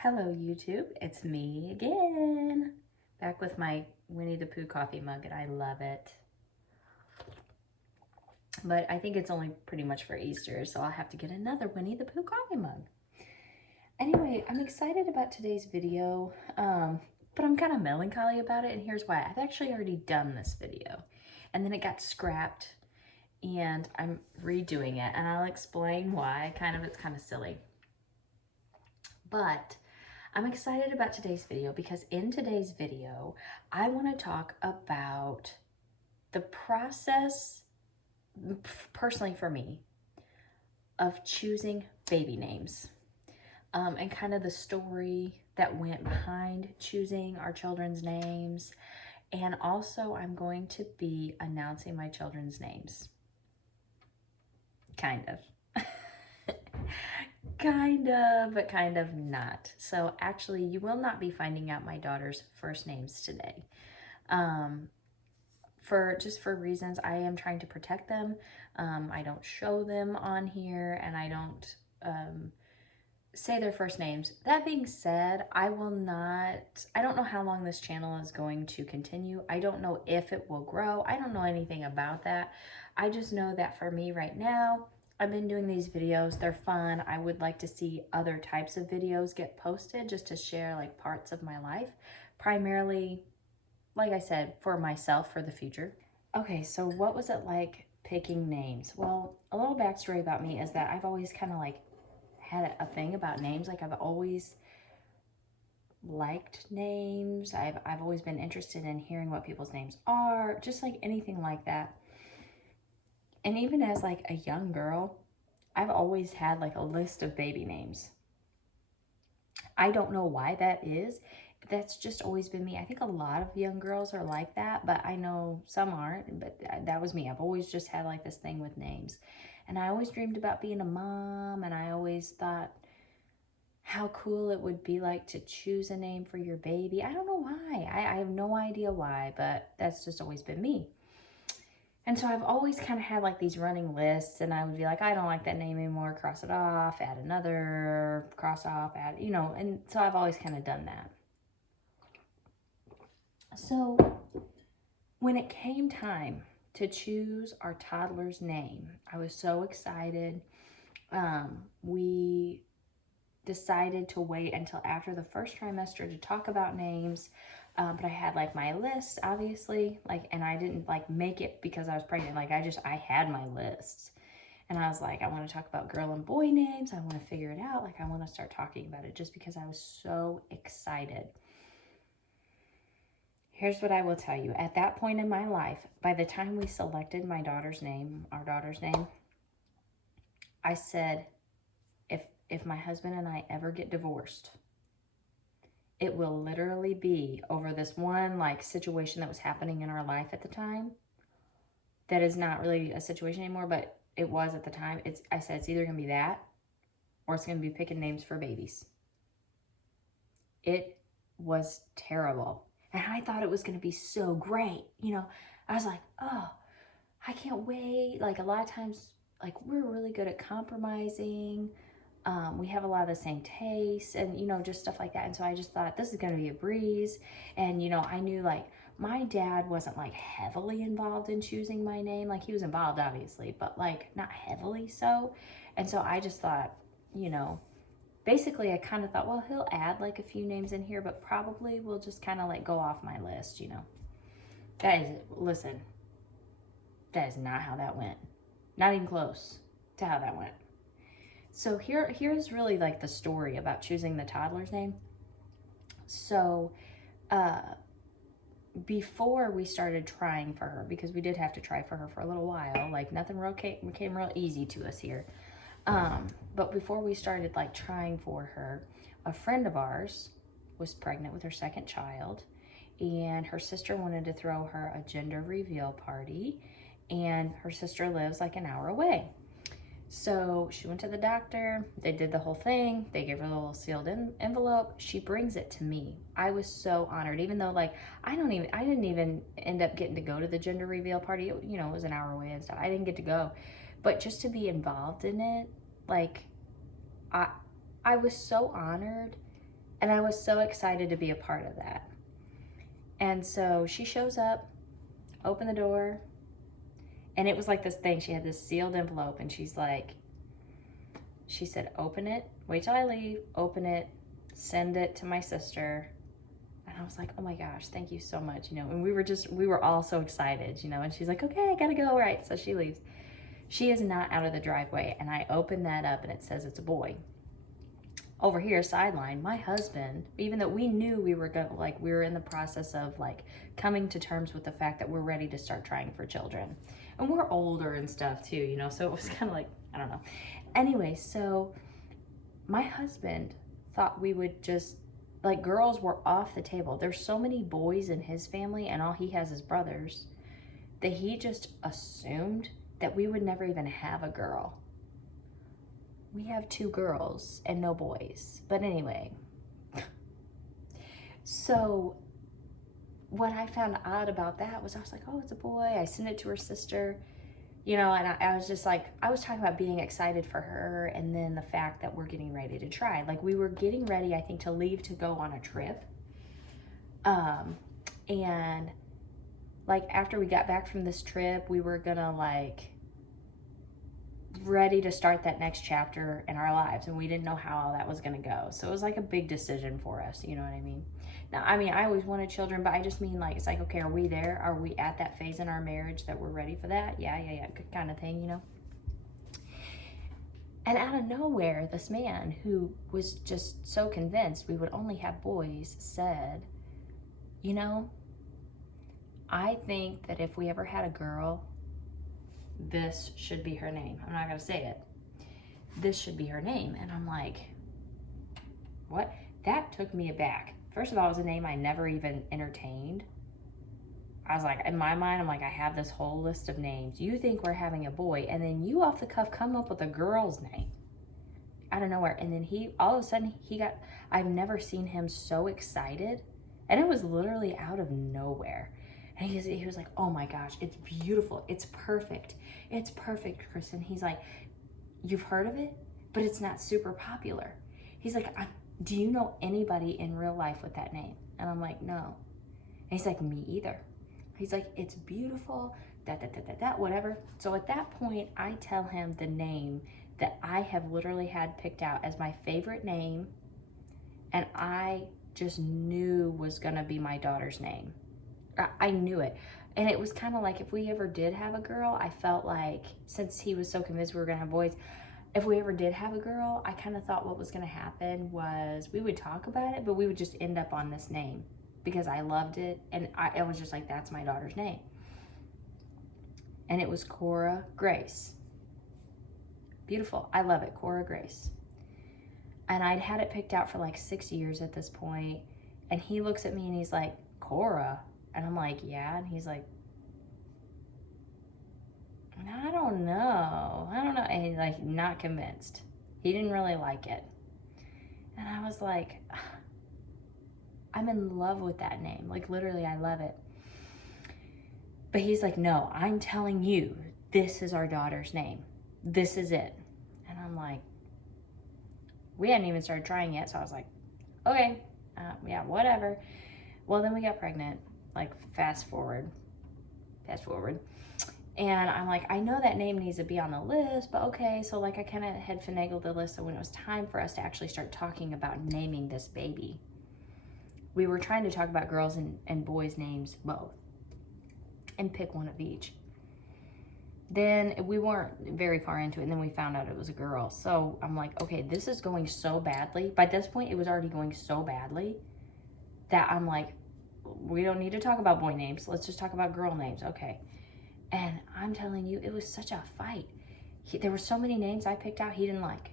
Hello YouTube, it's me again. Back with my Winnie the Pooh coffee mug and I love it. But I think it's only pretty much for Easter, so I'll have to get another Winnie the Pooh coffee mug. Anyway, I'm excited about today's video, but I'm kind of melancholy about it, and here's why. I've actually already done this video, and then it got scrapped, and I'm redoing it, and I'll explain why. It's kind of silly. But I'm excited about today's video because in today's video, I want to talk about the process, personally for me, of choosing baby names, and kind of the story that went behind choosing our children's names. And also I'm going to be announcing my children's names. Kind of. Kind of, but kind of not. So actually, you will not be finding out my daughter's first names today. For reasons, I am trying to protect them. I don't show them on here, and I don't say their first names. That being said, I don't know how long this channel is going to continue. I don't know if it will grow. I don't know anything about that. I just know that for me right now, I've been doing these videos. They're fun. I would like to see other types of videos get posted just to share like parts of my life. Primarily, like I said, for myself for the future. Okay, so what was it like picking names? Well, a little backstory about me is that I've always kind of like had a thing about names. Like I've always liked names. I've always been interested in hearing what people's names are, just like anything like that. And even as like a young girl, I've always had like a list of baby names. I don't know why that is. That's just always been me. I think a lot of young girls are like that, but I know some aren't, but that was me. I've always just had like this thing with names. And I always dreamed about being a mom, and I always thought how cool it would be like to choose a name for your baby. I don't know why. I have no idea why, but that's just always been me. And so I've always kind of had like these running lists, and I would be like, I don't like that name anymore, cross it off, add another, cross off, add, and so I've always kind of done that. So when it came time to choose our toddler's name, I was so excited. We decided to wait until after the first trimester to talk about names. But I had like my list, obviously, and I didn't like make it because I was pregnant. I had my lists, and I was like, I want to talk about girl and boy names. I want to figure it out. I want to start talking about it just because I was so excited. Here's what I will tell you. At that point in my life, by the time we selected our daughter's name, I said, if my husband and I ever get divorced, it will literally be over this one situation that was happening in our life at the time. That is not really a situation anymore, but it was at the time. I said it's either gonna be that or it's gonna be picking names for babies. It was terrible. And I thought it was gonna be so great. I was like, oh, I can't wait. A lot of times, we're really good at compromising. We have a lot of the same tastes and, just stuff like that. And so I just thought this is going to be a breeze. And, I knew my dad wasn't heavily involved in choosing my name. He was involved obviously, but not heavily so. And so I just thought, basically I kind of thought, well, he'll add a few names in here, but probably we'll just kind of go off my list, Listen, that is not how that went. Not even close to how that went. So here's really the story about choosing the toddler's name. So before we started trying for her, because we did have to try for her for a little while, nothing came real easy to us here. But before we started trying for her, a friend of ours was pregnant with her second child, and her sister wanted to throw her a gender reveal party, and her sister lives an hour away. So she went to the doctor, they did the whole thing, they gave her a little sealed envelope, she brings it to me. I was so honored, even though I didn't even end up getting to go to the gender reveal party. It was an hour away and stuff. I didn't get to go, but just to be involved in it, I was so honored. And I was so excited to be a part of that. And so she shows up, open the door, and it was like this thing. She had this sealed envelope, and she said, open it, wait till I leave, open it, send it to my sister. And I was like, oh my gosh, thank you so much, and we were all so excited, and she's like, okay, I gotta go, right? So she leaves. She is not out of the driveway, and I open that up, and it says it's a boy. Over here, sideline, my husband, even though we knew we were we were in the process of coming to terms with the fact that we're ready to start trying for children. And we're older and stuff too, so it was kind of I don't know. Anyway, so my husband thought we would just, girls were off the table. There's so many boys in his family, and all he has is brothers, that he just assumed that we would never even have a girl. We have 2 girls and no boys. But anyway, so what I found odd about that was I was like, oh, it's a boy. I sent it to her sister, and I was just I was talking about being excited for her, and then the fact that we're getting ready to try. We were getting ready, I think, to leave to go on a trip. And after we got back from this trip, we were gonna ready to start that next chapter in our lives, and we didn't know how all that was going to go. So it was a big decision for us, you know what I mean? Now, I always wanted children, but I just mean it's okay, are we there? Are we at that phase in our marriage that we're ready for that? Yeah, good kind of thing, And out of nowhere, this man who was just so convinced we would only have boys said, I think that if we ever had a girl, this should be her name. I'm not going to say it. This should be her name. And I'm like, what? That took me aback. First of all, it was a name I never even entertained. I was in my mind, I'm I have this whole list of names. You think we're having a boy, and then you off the cuff come up with a girl's name out of nowhere. And then all of a sudden, I've never seen him so excited. And it was literally out of nowhere. And he was like, oh my gosh, it's beautiful. It's perfect. It's perfect, Kristen. He's like, you've heard of it, but it's not super popular. He's like, do you know anybody in real life with that name? And I'm like, no. And he's like, me either. He's like, it's beautiful, whatever. So at that point, I tell him the name that I have literally had picked out as my favorite name, and I just knew was gonna be my daughter's name. I knew it. And it was kind of if we ever did have a girl, I felt since he was so convinced we were going to have boys, if we ever did have a girl, I kind of thought what was going to happen was we would talk about it, but we would just end up on this name because I loved it. And I was just that's my daughter's name. And it was Cora Grace. Beautiful. I love it. Cora Grace. And I'd had it picked out for 6 years at this point. And he looks at me and he's like, Cora? And I'm like, yeah. And he's like, I don't know. And he's not convinced. He didn't really like it. And I was like, I'm in love with that name. Literally, I love it. But he's like, no, I'm telling you, this is our daughter's name. This is it. And I'm like, we hadn't even started trying yet. So I was like, okay, yeah, whatever. Well, then we got pregnant. Fast forward. And I'm like, I know that name needs to be on the list, but okay. So I kind of had finagled the list. So when it was time for us to actually start talking about naming this baby, we were trying to talk about girls and boys' names both and pick one of each. Then we weren't very far into it, and then we found out it was a girl. So I'm like, okay, this is going so badly. By this point, it was already going so badly that I'm like, we don't need to talk about boy names. Let's just talk about girl names. Okay. And I'm telling you, it was such a fight. There were so many names I picked out he didn't like.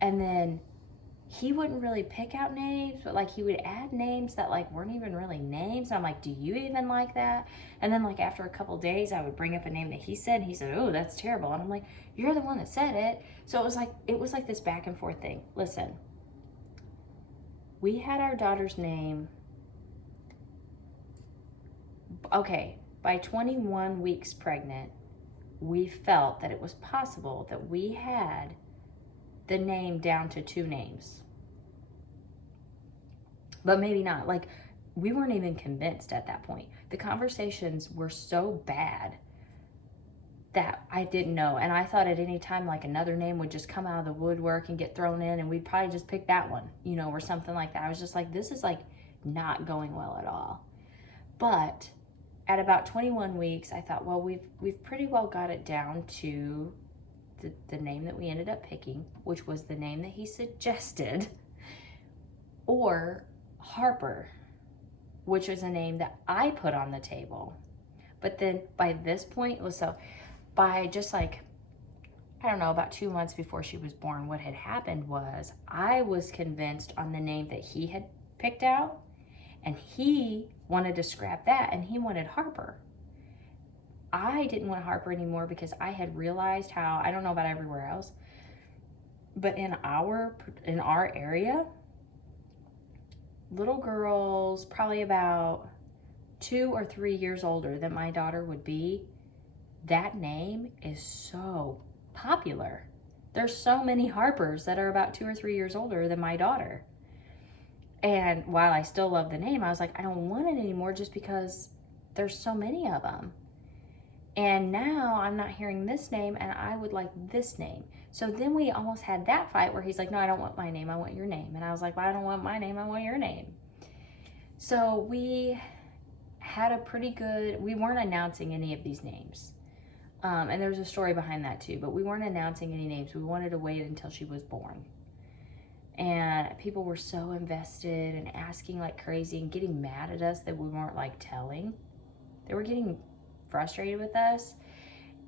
And then he wouldn't really pick out names, but he would add names that weren't even really names. I'm like, do you even like that? And then after a couple days, I would bring up a name that he said, oh, that's terrible. And I'm like, you're the one that said it. So it was this back and forth thing. Listen, we had our daughter's name. Okay, by 21 weeks pregnant, we felt that it was possible that we had the name down to 2 names. but maybe not. Like, we weren't even convinced at that point. The conversations were so bad that I didn't know. And I thought at any time, like, another name would just come out of the woodwork and get thrown in, and we'd probably just pick that one, you know, or something like that. I was just like, this is like not going well at all. But at about 21 weeks, I thought, well, we've pretty well got it down to the name that we ended up picking, which was the name that he suggested, or Harper, which was a name that I put on the table. But then by this point, it was so, by just like, I don't know, about 2 months before she was born, what had happened was I was convinced on the name that he had picked out, and he wanted to scrap that, and he wanted Harper. I didn't want Harper anymore because I had realized how, I don't know about everywhere else, but in our area, little girls probably about 2 or 3 years older than my daughter would be, that name is so popular. There's so many Harpers that are about 2 or 3 years older than my daughter. And while I still love the name, I was like, I don't want it anymore just because there's so many of them. And now I'm not hearing this name, and I would like this name. So then we almost had that fight where he's like, no, I don't want my name, I want your name. And I was like, well, I don't want my name, I want your name. So we had a pretty good, we weren't announcing any of these names. And there's a story behind that too, but we weren't announcing any names. We wanted to wait until she was born. And people were so invested and asking like crazy and getting mad at us that we weren't like telling. They were getting frustrated with us.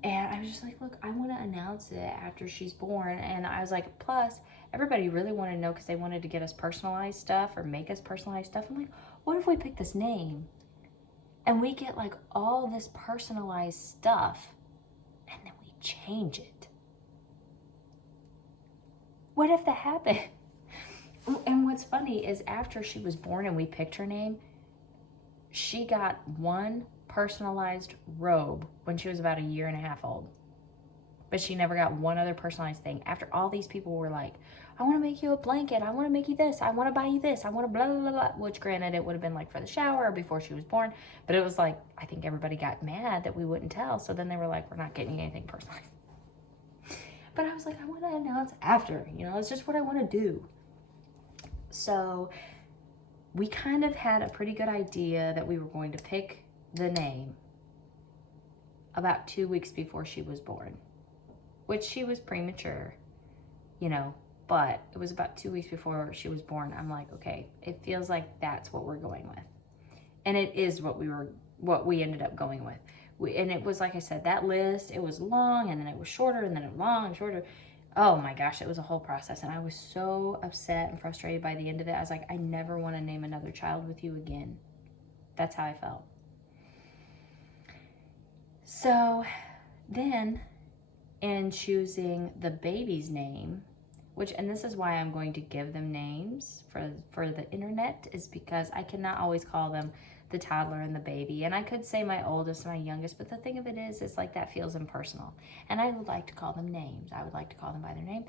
And I was just like, look, I want to announce it after she's born. And I was like, plus, everybody really wanted to know because they wanted to get us personalized stuff or make us personalized stuff. I'm like, what if we pick this name and we get like all this personalized stuff and then we change it? What if that happened? And what's funny is after she was born and we picked her name, she got one personalized robe when she was about 1.5 years old. But she never got one other personalized thing. After all these people were like, I want to make you a blanket. I want to make you this. I want to buy you this. I want to blah, blah, blah, blah. Which granted, it would have been like for the shower or before she was born. But it was like, I think everybody got mad that we wouldn't tell. So then they were like, we're not getting you anything personalized. But I was like, I want to announce after. You know, it's just what I want to do. So we kind of had a pretty good idea that we were going to pick the name about 2 weeks before she was born, which she was premature, you know, but it was about 2 weeks before she was born. I'm like, okay, it feels like that's what we're going with. And it is what we ended up going with. And it was, like I said, that list, it was long and then it was shorter and then it was long and shorter. Oh my gosh, it was a whole process. And I was so upset and frustrated by the end of it. I was like, I never want to name another child with you again. That's how I felt. So then in choosing the baby's name, and this is why I'm going to give them names for the internet, is because I cannot always call them the toddler and the baby. And I could say my oldest, my youngest, but the thing of it is like that feels impersonal. And I would like to call them names. I would like to call them by their name.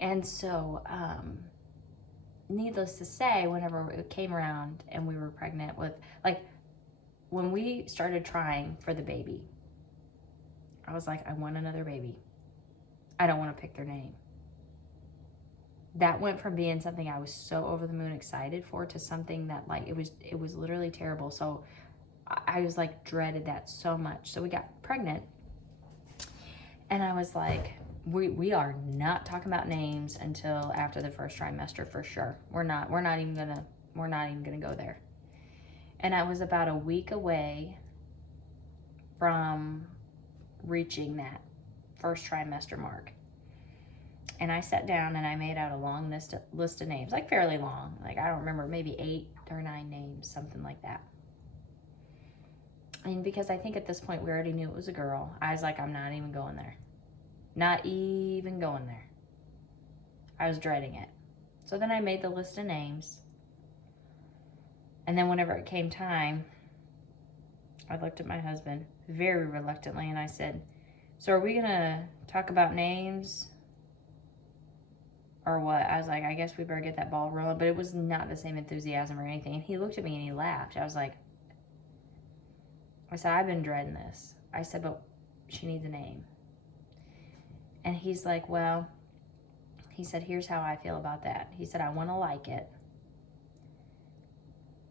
And so, needless to say, whenever it came around and we were pregnant with, like, when we started trying for the baby, I was like, I want another baby. I don't want to pick their name. That went from being something I was so over the moon excited for to something that, like, it was literally terrible. So I was like, dreaded that so much. So we got pregnant and I was like, we are not talking about names until after the first trimester for sure. We're not even gonna go there. And I was about a week away from reaching that first trimester mark. And I sat down and I made out a long list of names, like fairly long. Like, I don't remember, maybe 8 or 9 names, something like that. And because I think at this point we already knew it was a girl, I was like, I'm not even going there. Not even going there. I was dreading it. So then I made the list of names. And then whenever it came time, I looked at my husband very reluctantly and I said, so are we going to talk about names or what. I was like, I guess we better get that ball rolling. But it was not the same enthusiasm or anything. And he looked at me and he laughed. I said, I've been dreading this. I said, but she needs a name. And he's like, well, he said, here's how I feel about that. He said, I want to like it.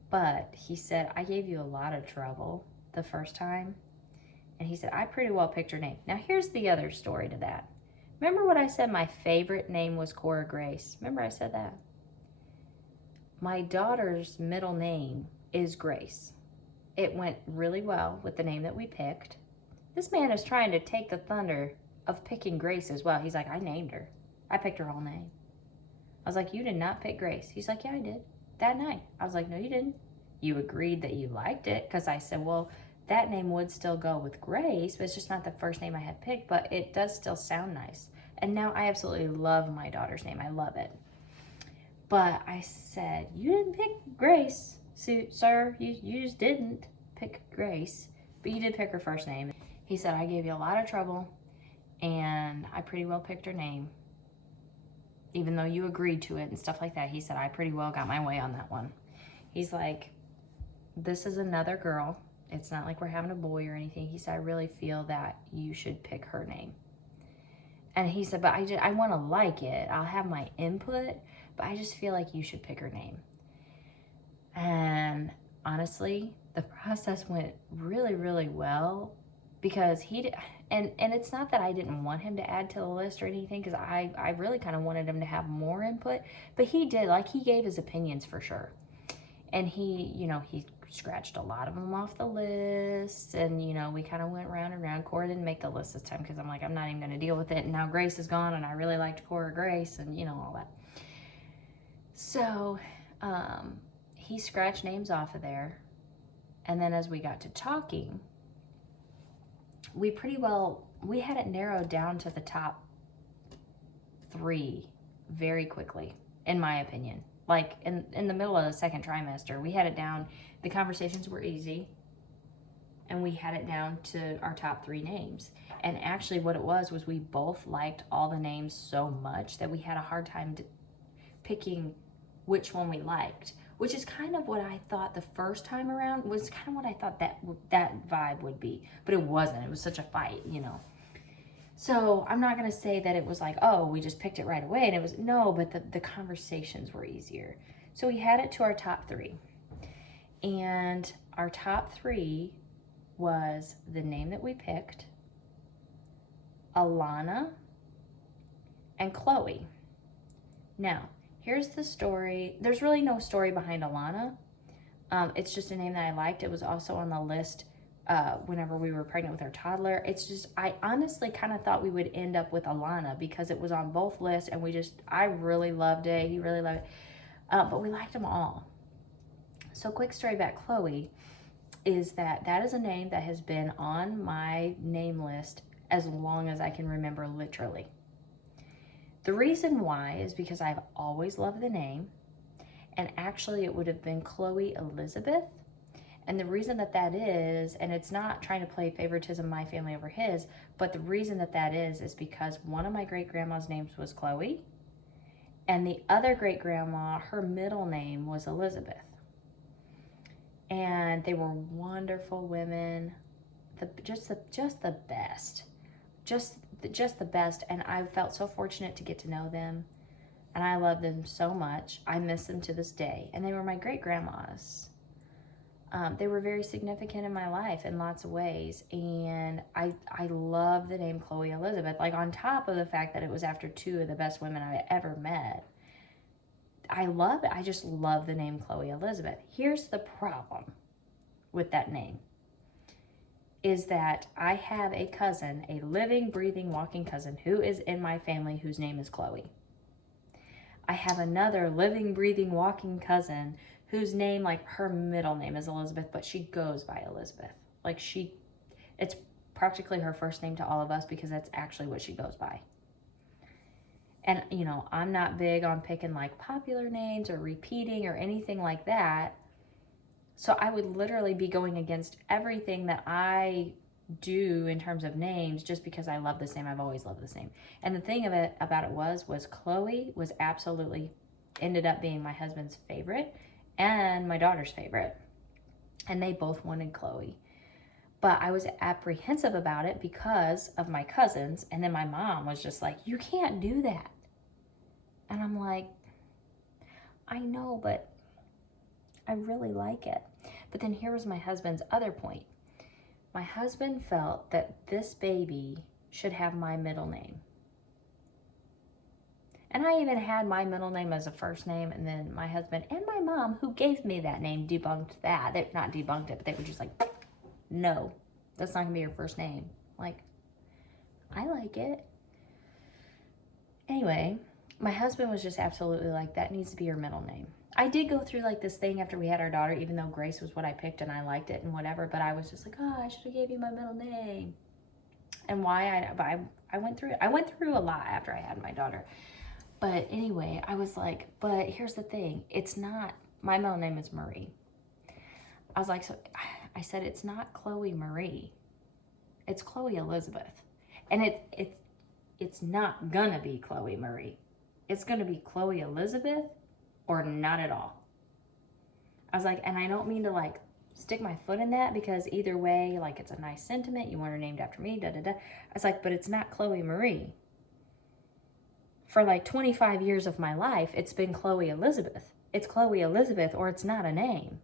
But he said, I gave you a lot of trouble the first time. And he said, I pretty well picked her name. Now, here's the other story to that. Remember what I said my favorite name was Cora Grace? Remember I said that? My daughter's middle name is Grace. It went really well with the name that we picked. This man is trying to take the thunder of picking Grace as well. He's like, I named her. I picked her whole name. I was like, you did not pick Grace. He's like, yeah, I did. That night. I was like, no, you didn't. You agreed that you liked it, because I said, well, that name would still go with Grace, but it's just not the first name I had picked, but it does still sound nice. And now I absolutely love my daughter's name. I love it. But I said, you didn't pick Grace, sir. You just didn't pick Grace, but you did pick her first name. He said, I gave you a lot of trouble, and I pretty well picked her name. Even though you agreed to it and stuff like that, he said, I pretty well got my way on that one. He's like, this is another girl. It's not like we're having a boy or anything. He said, I really feel that you should pick her name. And he said, but I want to like it. I'll have my input, but I just feel like you should pick her name. And honestly, the process went really, really well, because and it's not that I didn't want him to add to the list or anything, because I really kind of wanted him to have more input, but he did. Like, he gave his opinions for sure. And he scratched a lot of them off the list, and we kind of went round and round. Cora didn't make the list this time because I'm like, I'm not even going to deal with it, and now Grace is gone, and I really liked Cora Grace, and all that. So he scratched names off of there, and then as we got to talking, we had it narrowed down to the top 3 very quickly, in my opinion. Like, in the middle of the second trimester, we had it down. The conversations were easy, and we had it down to our top 3 names. And actually what it was we both liked all the names so much that we had a hard time picking which one we liked, which is kind of what I thought the first time around was kind of what I thought that vibe would be. But it wasn't. It was such a fight, So I'm not going to say that it was like, oh, we just picked it right away. And it was, no, but the conversations were easier. So we had it to our top 3. And our top 3 was the name that we picked, Alana, and Chloe. Now, here's the story. There's really no story behind Alana. It's just a name that I liked. It was also on the list whenever we were pregnant with our toddler. It's just, I honestly kind of thought we would end up with Alana because it was on both lists, and I really loved it. He really loved it. But we liked them all. So quick story about Chloe is that is a name that has been on my name list as long as I can remember, literally. The reason why is because I've always loved the name, and actually it would have been Chloe Elizabeth. And the reason that is, and it's not trying to play favoritism, my family over his, but the reason that is because one of my great-grandma's names was Chloe, and the other great-grandma, her middle name was Elizabeth. And they were wonderful women, just the best, just the best. And I felt so fortunate to get to know them, and I love them so much. I miss them to this day, and they were my great-grandmas. They were very significant in my life in lots of ways, and I love the name Chloe Elizabeth. Like, on top of the fact that it was after 2 of the best women I ever met, I love it. I just love the name Chloe Elizabeth. Here's the problem with that name, is that I have a cousin, a living, breathing, walking cousin, who is in my family whose name is Chloe. I have another living, breathing, walking cousin whose name, like, her middle name is Elizabeth, but she goes by Elizabeth. Like, it's practically her first name to all of us because that's actually what she goes by. And, I'm not big on picking, like, popular names or repeating or anything like that. So I would literally be going against everything that I do in terms of names just because I love this name. I've always loved this name. And the thing about it was Chloe was absolutely ended up being my husband's favorite and my daughter's favorite. And they both wanted Chloe. But I was apprehensive about it because of my cousins. And then my mom was just like, you can't do that. And I'm like, I know, but I really like it. But then here was my husband's other point. My husband felt that this baby should have my middle name. And I even had my middle name as a first name, and then my husband and my mom, who gave me that name, debunked that. They not debunked it, but they were just like, no, that's not gonna be your first name. Like, I like it. Anyway, my husband was just absolutely like, that needs to be your middle name. I did go through like this thing after we had our daughter, even though Grace was what I picked and I liked it and whatever, but I was just like, oh, I should have gave you my middle name. And why I went through a lot after I had my daughter. But anyway, I was like, but here's the thing. It's not, my middle name is Marie. I was like, so I said, it's not Chloe Marie. It's Chloe Elizabeth. And it's not gonna be Chloe Marie. It's gonna be Chloe Elizabeth or not at all. I was like, and I don't mean to like stick my foot in that because either way, like it's a nice sentiment. You want her named after me, da da da. I was like, but it's not Chloe Marie. For like 25 years of my life, it's been Chloe Elizabeth. It's Chloe Elizabeth or it's not a name.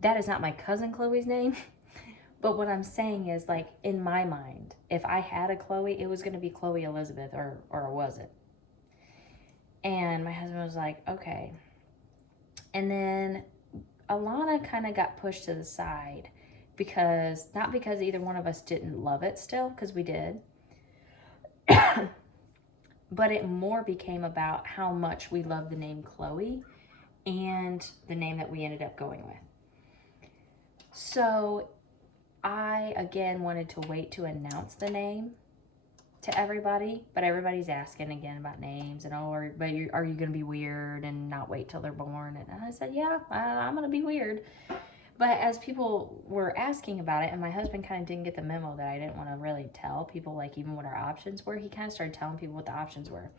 That is not my cousin Chloe's name. But what I'm saying is, like, in my mind, if I had a Chloe, it was going to be Chloe Elizabeth or was it? And my husband was like, okay. And then Alana kind of got pushed to the side because, not because either one of us didn't love it still, because we did. But it more became about how much we love the name Chloe and the name that we ended up going with. So I, again, wanted to wait to announce the name to everybody, but everybody's asking again about names and, oh, are you going to be weird and not wait till they're born? And I said, yeah, I'm going to be weird. But as people were asking about it, and my husband kind of didn't get the memo that I didn't want to really tell people, like, even what our options were, he kind of started telling people what the options were.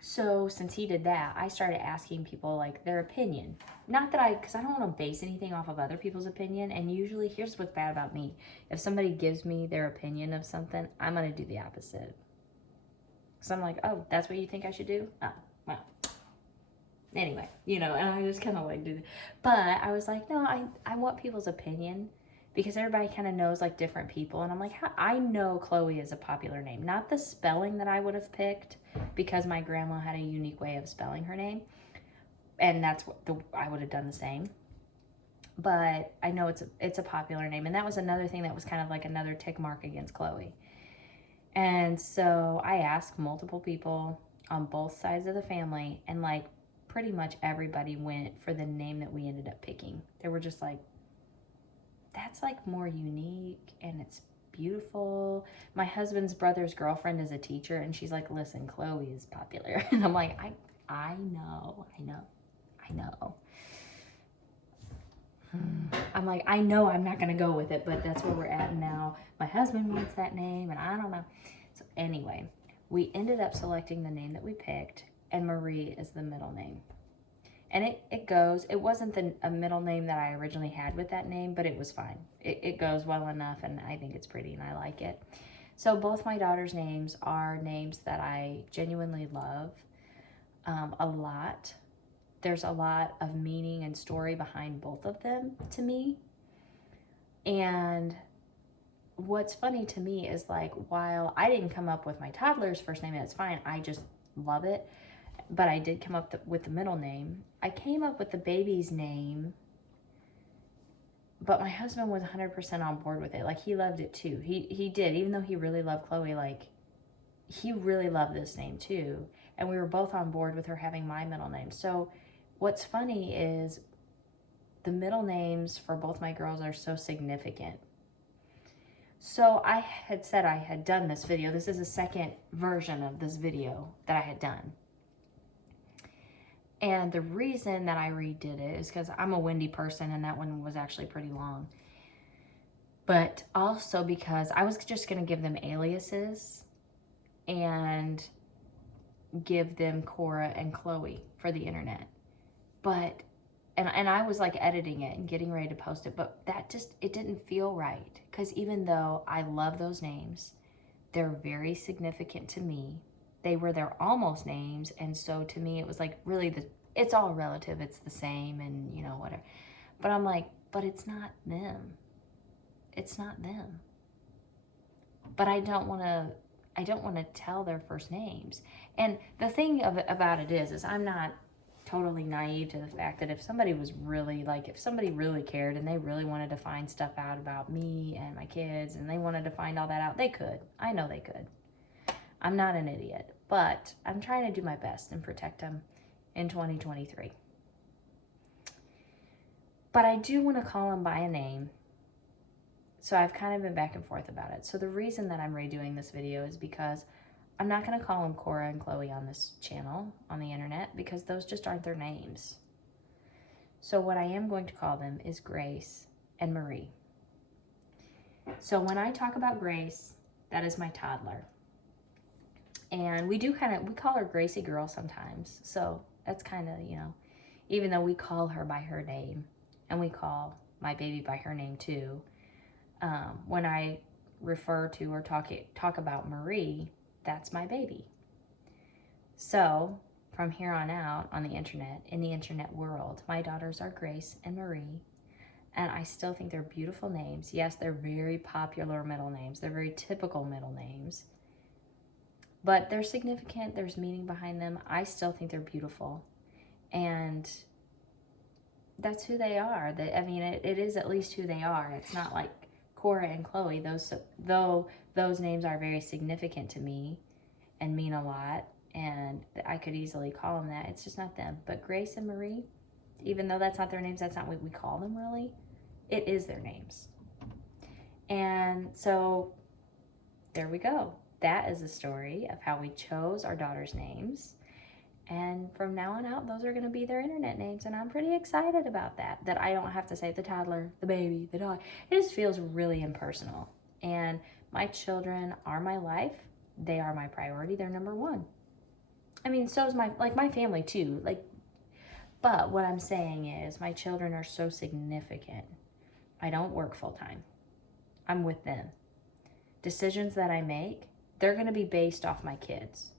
So since he did that, I started asking people, like, their opinion. Not that because I don't want to base anything off of other people's opinion. And usually, here's what's bad about me. If somebody gives me their opinion of something, I'm going to do the opposite. So I'm like, oh, that's what you think I should do? Oh, well. Anyway, and I just kind of like do that. But I was like, no, I want people's opinion because everybody kind of knows like different people. And I'm like, I know Chloe is a popular name. Not the spelling that I would have picked because my grandma had a unique way of spelling her name. And that's what I would have done the same. But I know it's a popular name. And that was another thing that was kind of like another tick mark against Chloe. And so I asked multiple people on both sides of the family, and like pretty much everybody went for the name that we ended up picking. They were just like, that's like more unique and it's beautiful. My husband's brother's girlfriend is a teacher and she's like, listen, Chloe is popular. And I'm like, I know. I'm like, I know I'm not going to go with it, but that's where we're at now. My husband wants that name and I don't know. So anyway, we ended up selecting the name that we picked, and Marie is the middle name. And it wasn't a middle name that I originally had with that name, but it was fine. It goes well enough, and I think it's pretty, and I like it. So both my daughter's names are names that I genuinely love a lot. There's a lot of meaning and story behind both of them to me. And what's funny to me is, like, while I didn't come up with my toddler's first name, and it's fine, I just love it. But I did come up with the middle name. I came up with the baby's name, but my husband was 100% on board with it. Like, he loved it too. He did, even though he really loved Chloe, like, he really loved this name too. And we were both on board with her having my middle name. So what's funny is the middle names for both my girls are so significant. So I had said I had done this video. This is a second version of this video that I had done. And the reason that I redid it is because I'm a windy person, and that one was actually pretty long. but also because I was just going to give them aliases and give them Cora and Chloe for the internet. But, and I was like editing it and getting ready to post it, but that just, it didn't feel right. Because even though I love those names, they're very significant to me. They were their almost names. And so to me, it was like really it's all relative. It's the same and, you know, whatever. But I'm like, but it's not them. It's not them. But I don't want to tell their first names. And the thing about it is I'm not totally naive to the fact that if somebody was really if somebody really cared and they really wanted to find stuff out about me and my kids and they wanted to find all that out, they could. I know they could. I'm not an idiot, but I'm trying to do my best and protect them in 2023. But I do want to call them by a name. So I've kind of been back and forth about it. So the reason that I'm redoing this video is because I'm not going to call them Cora and Chloe on this channel, on the internet, because those just aren't their names. So what I am going to call them is Grace and Marie. So when I talk about Grace, that is my toddler. And we call her Gracie Girl sometimes. So that's kind of, you know, even though we call her by her name, and we call my baby by her name too, when I refer to or talk about Marie, that's my baby. So from here on out on the internet, in the internet world, my daughters are Grace and Marie, and I still think they're beautiful names. Yes, they're very popular middle names. They're very typical middle names, but they're significant. There's meaning behind them. I still think they're beautiful, and that's who they are. I mean, it is at least who they are. It's not like Cora and Chloe, though those names are very significant to me and mean a lot, and I could easily call them that. It's just not them. But Grace and Marie, even though that's not their names, that's not what we call them really. It is their names. And so there we go. That is the story of how we chose our daughters' names. And from now on out, those are going to be their internet names. And I'm pretty excited about that I don't have to say the toddler, the baby, the dog. It just feels really impersonal. And my children are my life. They are my priority. They're number one. I mean, so is my family too. But what I'm saying is my children are so significant. I don't work full time. I'm with them. Decisions that I make, they're going to be based off my kids.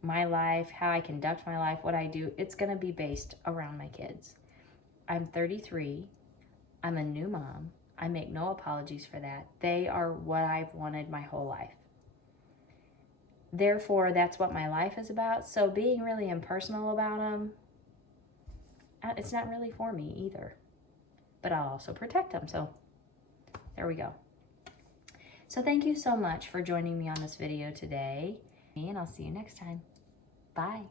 My life, how I conduct my life, what I do, it's going to be based around my kids. I'm 33. I'm a new mom. I make no apologies for that. They are what I've wanted my whole life. Therefore, that's what my life is about. So being really impersonal about them, it's not really for me either. But I'll also protect them. So there we go. So thank you so much for joining me on this video today. And I'll see you next time. Bye.